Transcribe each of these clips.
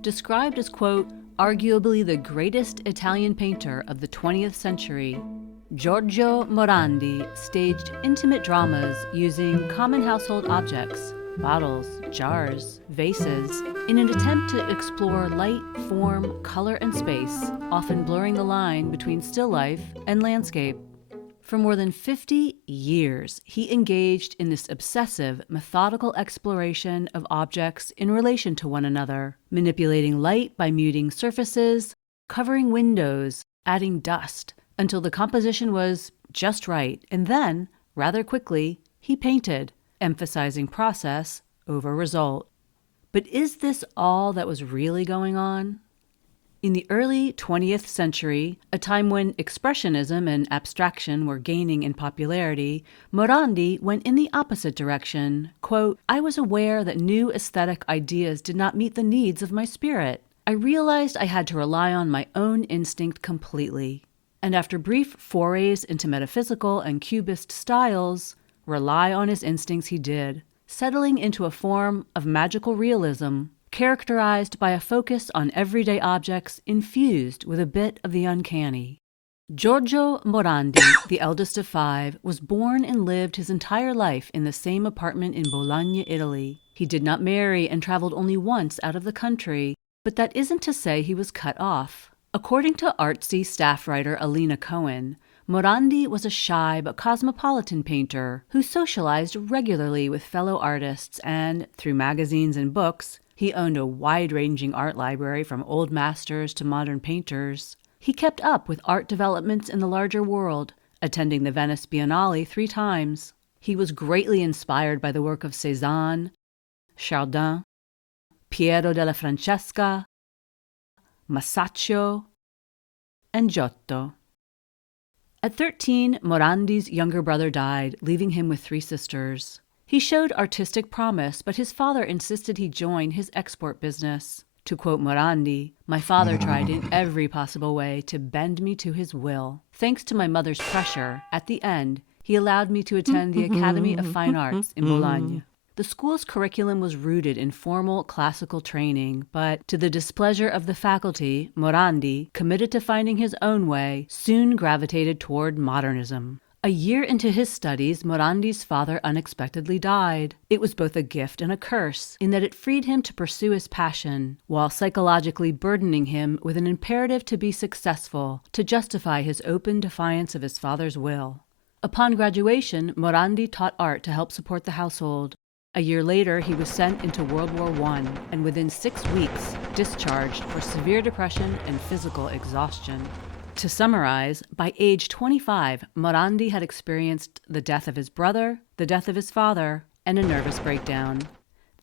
Described as, quote, arguably the greatest Italian painter of the 20th century, Giorgio Morandi staged intimate dramas using common household objects, bottles, jars, vases, in an attempt to explore light, form, color, and space, often blurring the line between still life and landscape. For more than 50 years, he engaged in this obsessive, methodical exploration of objects in relation to one another, manipulating light by muting surfaces, covering windows, adding dust, until the composition was just right, and then, rather quickly, he painted, emphasizing process over result. But is this all that was really going on? In the early 20th century, a time when expressionism and abstraction were gaining in popularity, Morandi went in the opposite direction. Quote, I was aware that new aesthetic ideas did not meet the needs of my spirit. I realized I had to rely on my own instinct completely. And after brief forays into metaphysical and cubist styles, rely on his instincts he did, settling into a form of magical realism, characterized by a focus on everyday objects infused with a bit of the uncanny. Giorgio Morandi, the eldest of 5, was born and lived his entire life in the same apartment in Bologna, Italy. He did not marry and traveled only once out of the country, but that isn't to say he was cut off. According to artsy staff writer Alina Cohen, Morandi was a shy but cosmopolitan painter who socialized regularly with fellow artists and, through magazines and books, he owned a wide-ranging art library from old masters to modern painters. He kept up with art developments in the larger world, attending the Venice Biennale 3 times. He was greatly inspired by the work of Cézanne, Chardin, Piero della Francesca, Masaccio, and Giotto. At 13, Morandi's younger brother died, leaving him with 3 sisters. He showed artistic promise, but his father insisted he join his export business. To quote Morandi, my father tried in every possible way to bend me to his will. Thanks to my mother's pressure, at the end, he allowed me to attend the Academy of Fine Arts in Bologna. The school's curriculum was rooted in formal classical training, but to the displeasure of the faculty, Morandi, committed to finding his own way, soon gravitated toward modernism. A year into his studies, Morandi's father unexpectedly died. It was both a gift and a curse, in that it freed him to pursue his passion, while psychologically burdening him with an imperative to be successful, to justify his open defiance of his father's will. Upon graduation, Morandi taught art to help support the household. A year later, he was sent into World War I, and within 6 weeks, discharged for severe depression and physical exhaustion. To summarize, by age 25, Morandi had experienced the death of his brother, the death of his father, and a nervous breakdown.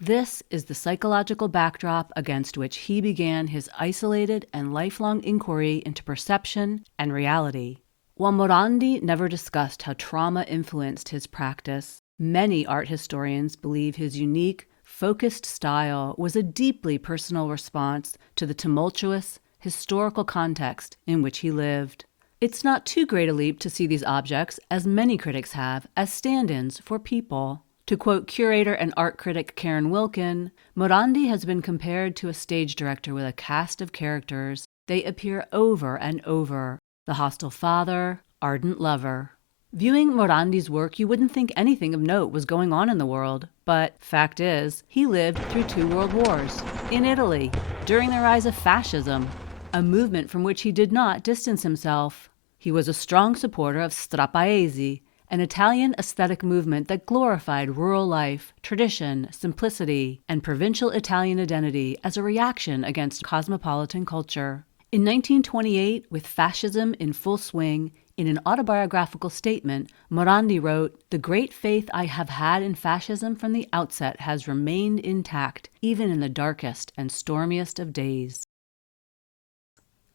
This is the psychological backdrop against which he began his isolated and lifelong inquiry into perception and reality. While Morandi never discussed how trauma influenced his practice, many art historians believe his unique, focused style was a deeply personal response to the tumultuous, historical context in which he lived. It's not too great a leap to see these objects, as many critics have, as stand-ins for people. To quote curator and art critic Karen Wilkin, Morandi has been compared to a stage director with a cast of characters. They appear over and over. The hostile father, ardent lover. Viewing Morandi's work, you wouldn't think anything of note was going on in the world. But fact is, he lived through 2 world wars, in Italy, during the rise of Fascism, a movement from which he did not distance himself. He was a strong supporter of Strapaesi, an Italian aesthetic movement that glorified rural life, tradition, simplicity, and provincial Italian identity as a reaction against cosmopolitan culture. In 1928, with Fascism in full swing, in an autobiographical statement, Morandi wrote, "The great faith I have had in fascism from the outset has remained intact, even in the darkest and stormiest of days."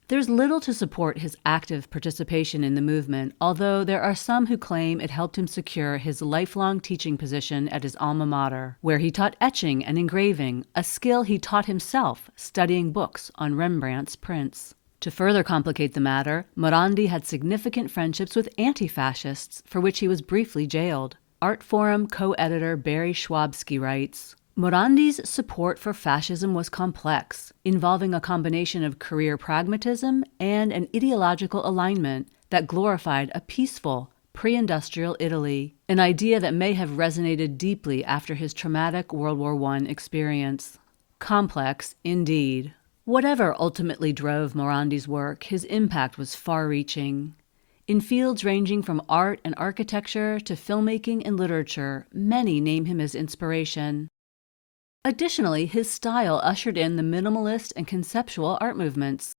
There's little to support his active participation in the movement, although there are some who claim it helped him secure his lifelong teaching position at his alma mater, where he taught etching and engraving, a skill he taught himself studying books on Rembrandt's prints. To further complicate the matter, Morandi had significant friendships with anti-fascists, for which he was briefly jailed. Art Forum co-editor Barry Schwabsky writes, Morandi's support for fascism was complex, involving a combination of career pragmatism and an ideological alignment that glorified a peaceful, pre-industrial Italy, an idea that may have resonated deeply after his traumatic World War I experience. Complex, indeed. Whatever ultimately drove Morandi's work, his impact was far-reaching. In fields ranging from art and architecture to filmmaking and literature, many name him as inspiration. Additionally, his style ushered in the minimalist and conceptual art movements.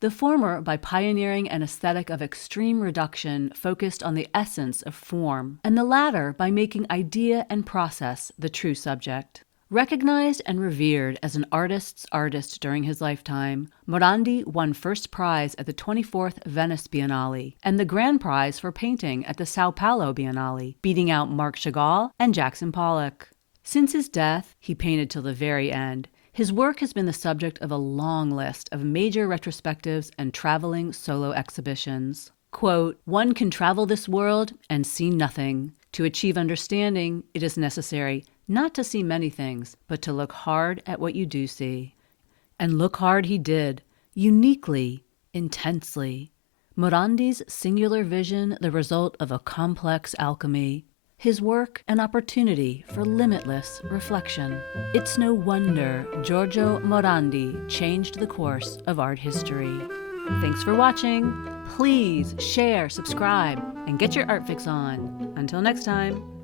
The former by pioneering an aesthetic of extreme reduction focused on the essence of form, and the latter by making idea and process the true subject. Recognized and revered as an artist's artist during his lifetime, Morandi won first prize at the 24th Venice Biennale and the grand prize for painting at the Sao Paulo Biennale, beating out Marc Chagall and Jackson Pollock. Since his death, he painted till the very end. His work has been the subject of a long list of major retrospectives and traveling solo exhibitions. Quote, "One can travel this world and see nothing. To achieve understanding, it is necessary not to see many things, but to look hard at what you do see." And look hard he did, uniquely, intensely. Morandi's singular vision, the result of a complex alchemy. His work, an opportunity for limitless reflection. It's no wonder Giorgio Morandi changed the course of art history. Thanks for watching. Please share, subscribe, and get your art fix on. Until next time.